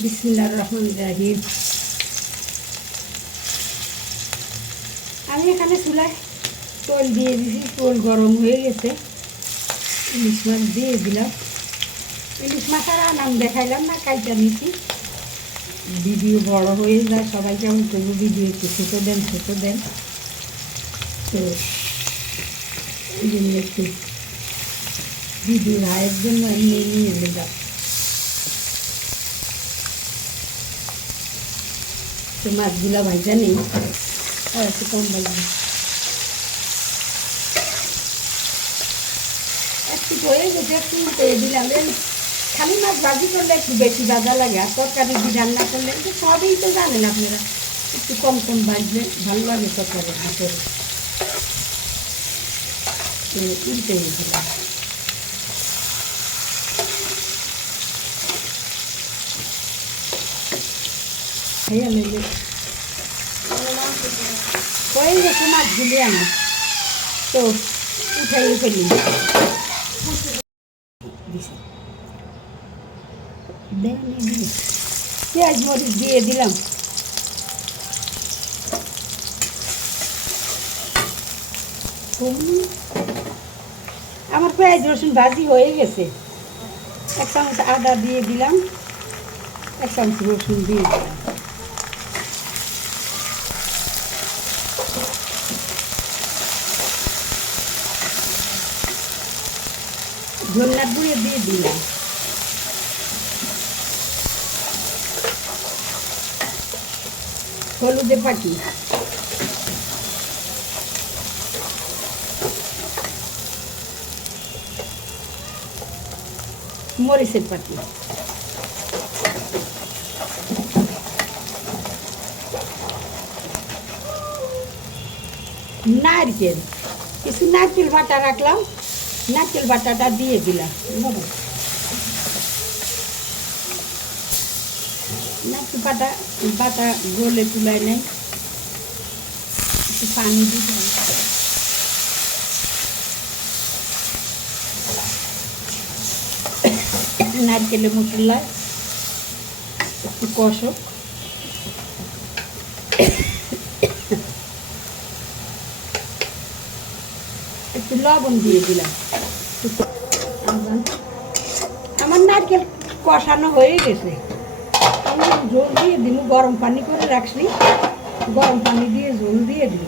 বিসমিল্লাহ রহমান রাহিম। আমি এখানে চুলায় তোল দিয়ে দিছি, তোল গরম হয়ে গেছে। ইলিশ মাছ দিয়ে দিলাম। ইলিশ মাছ আর নাম দেখাইলাম না, কাইটা নিচ্ছি ভিডিও বড় হয়ে যায়, সবাই কেমন তবু ভিডিও একটু ছোটো দেন ছোটো দেন। তো, এই জন্য একটু ভিডিও হায়ের জন্য এমনি নিয়ে নিলাম তো মাছগুলা ভাজা নেই। আর একটু কম লাগবে একটু হয়ে গেছে একটু দিলাম। খালি মাছ ভাজি করলে একটু বেশি ভাজা লাগে, আর তরকারি দিয়ে রান্না করলে তো সবই তো জানেন আপনারা। একটু কম কম ভাজলে ভালো লাগে তরকারি হাতের তো উল্টে দিলাম খাইয়া লইলে। হয়ে গেছে মাছগুলি আমার তো উঠাই ফেলি। পেঁয়াজ মরিচ দিয়ে দিলাম। আমার পেঁয়াজ রসুন ভাজি হয়ে গেছে। এক চামচ আদা দিয়ে দিলাম। এক চামচ রসুন দিয়ে দিলাম। ধন্যার গুঁড়ো দিয়ে দিলাম। হলুদে পাখি মরিচের পাখি নারকেল কিছু নারকেল বাটা রাখলাম। নারকেল বাটাটা দিয়ে দিলাম। নারকেল বাটা বাটা গলে তুলায় নেই একটু পানি দিলাম। নারকেলে মশলায় একটু কষক একটু লবণ দিয়ে দিলাম আমার নারকেল কষানো হয়ে গেছে। আমি জল দিয়ে দিল গরম পানি করে রাখছি। গরম পানি দিয়ে জল দিয়ে দিল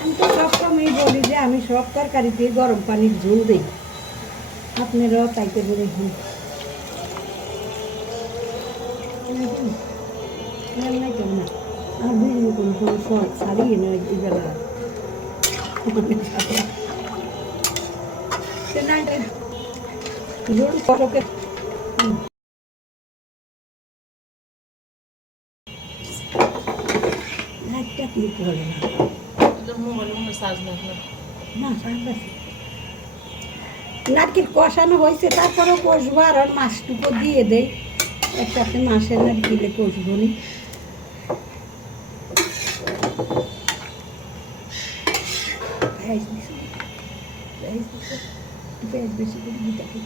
আমি তো সবসময় বলি যে আমি সব তরকারিতে গরম পানির ঝোল দিই। আপনারাও তাইতে বলে হন তো না আর ভিডিও কোনো শর্ট ছাড়িয়ে নেই এই লাইটটা নারকেল কষানো হয়েছে, তারপরেও কষবো আর মাছটুকু দিয়ে দেই একসাথে মাছের নারকেলে কষবো নি পেঁয়াজ দিছি। দিছি। বেশি করে দিতে হবে।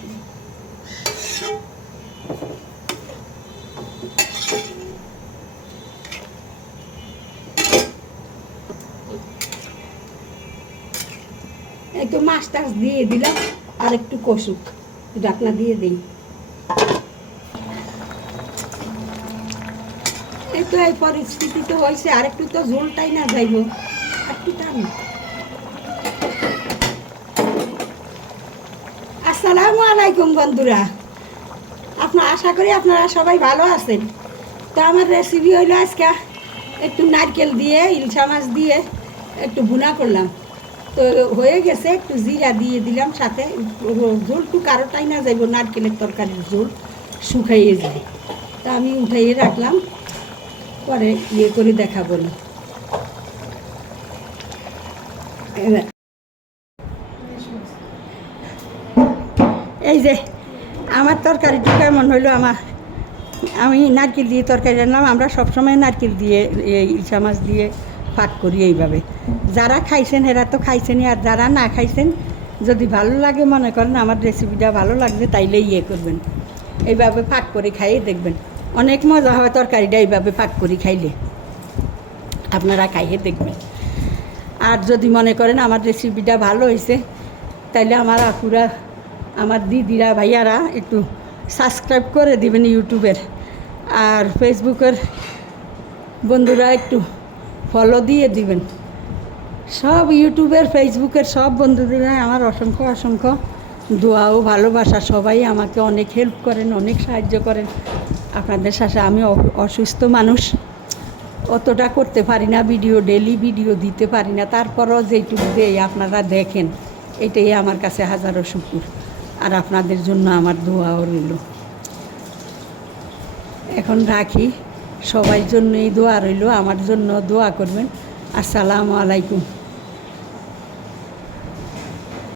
একটু মাছ টাছ দিয়ে দিলাম, আর একটু কষুক, ঢাকনা দিয়ে দিই এই তো এই পরিস্থিতি তো হয়েছে আর একটু তো ঝোলটাই না যাইব একটু টান আসসালামু আলাইকুম বন্ধুরা। আপনার আশা করি আপনারা সবাই ভালো আছেন। তো আমার রেসিপি হইল আজকে একটু নারকেল দিয়ে ইলশা মাছ দিয়ে একটু ভুনা করলাম। তো হয়ে গেছে, একটু জিরা দিয়ে দিলাম সাথে। ঝোলটু কারোটাই না যাইব নারকেলের তরকারির ঝোল শুকাইয়ে যায়। তা আমি উঠাইয়ে রাখলাম, পরে ইয়ে করে দেখাবো না। এই যে, আমার তরকারিটা কেমন হইল আমার? আমি নারকেল দিয়ে তরকারি রান্নাম, আমরা সবসময় নারকেল দিয়ে, এই ইলশা মাছ দিয়ে পাক করি এইভাবে। যারা খাইছেন, এরা তো খাইছেনই, আর যারা না খাইছেন, যদি ভালো লাগে মনে করেন, আমার রেসিপিটা ভালো লাগবে তাইলে ইয়ে করবেন। এইভাবে পাক করে খাইয়ে দেখবেন। অনেক মজা হয় তরকারিটা এইভাবে পাক করি খাইলে। আপনারা খাইয়ে দেখবেন। আর যদি মনে করেন, আমার রেসিপিটা ভালো হয়েছে তাইলে আমার আপুরা আমার দিদিরা, ভাইয়ারা একটু সাবস্ক্রাইব করে দিবেন ইউটিউবের। আর ফেসবুকের বন্ধুরা একটু ফলো দিয়ে দিবেন। সব ইউটিউবের, ফেসবুকের সব বন্ধুদের আমার অসংখ্য অসংখ্য দোয়া ও ভালোবাসা। সবাই আমাকে অনেক হেল্প করেন, অনেক সাহায্য করেন। আপনাদের সাথে আমি অসুস্থ মানুষ। অতটা করতে পারি না ভিডিও ডেলি ভিডিও দিতে পারি না। তারপরও যেটুকু দেয় আপনারা দেখেন। এটাই আমার কাছে হাজারো শুকুর। আর আপনাদের জন্য আমার দোয়াও রইল। এখন রাখি। সবাই জন্যই দোয়া রইল। আমার জন্য দোয়া করবেন। আসসালামু আলাইকুম।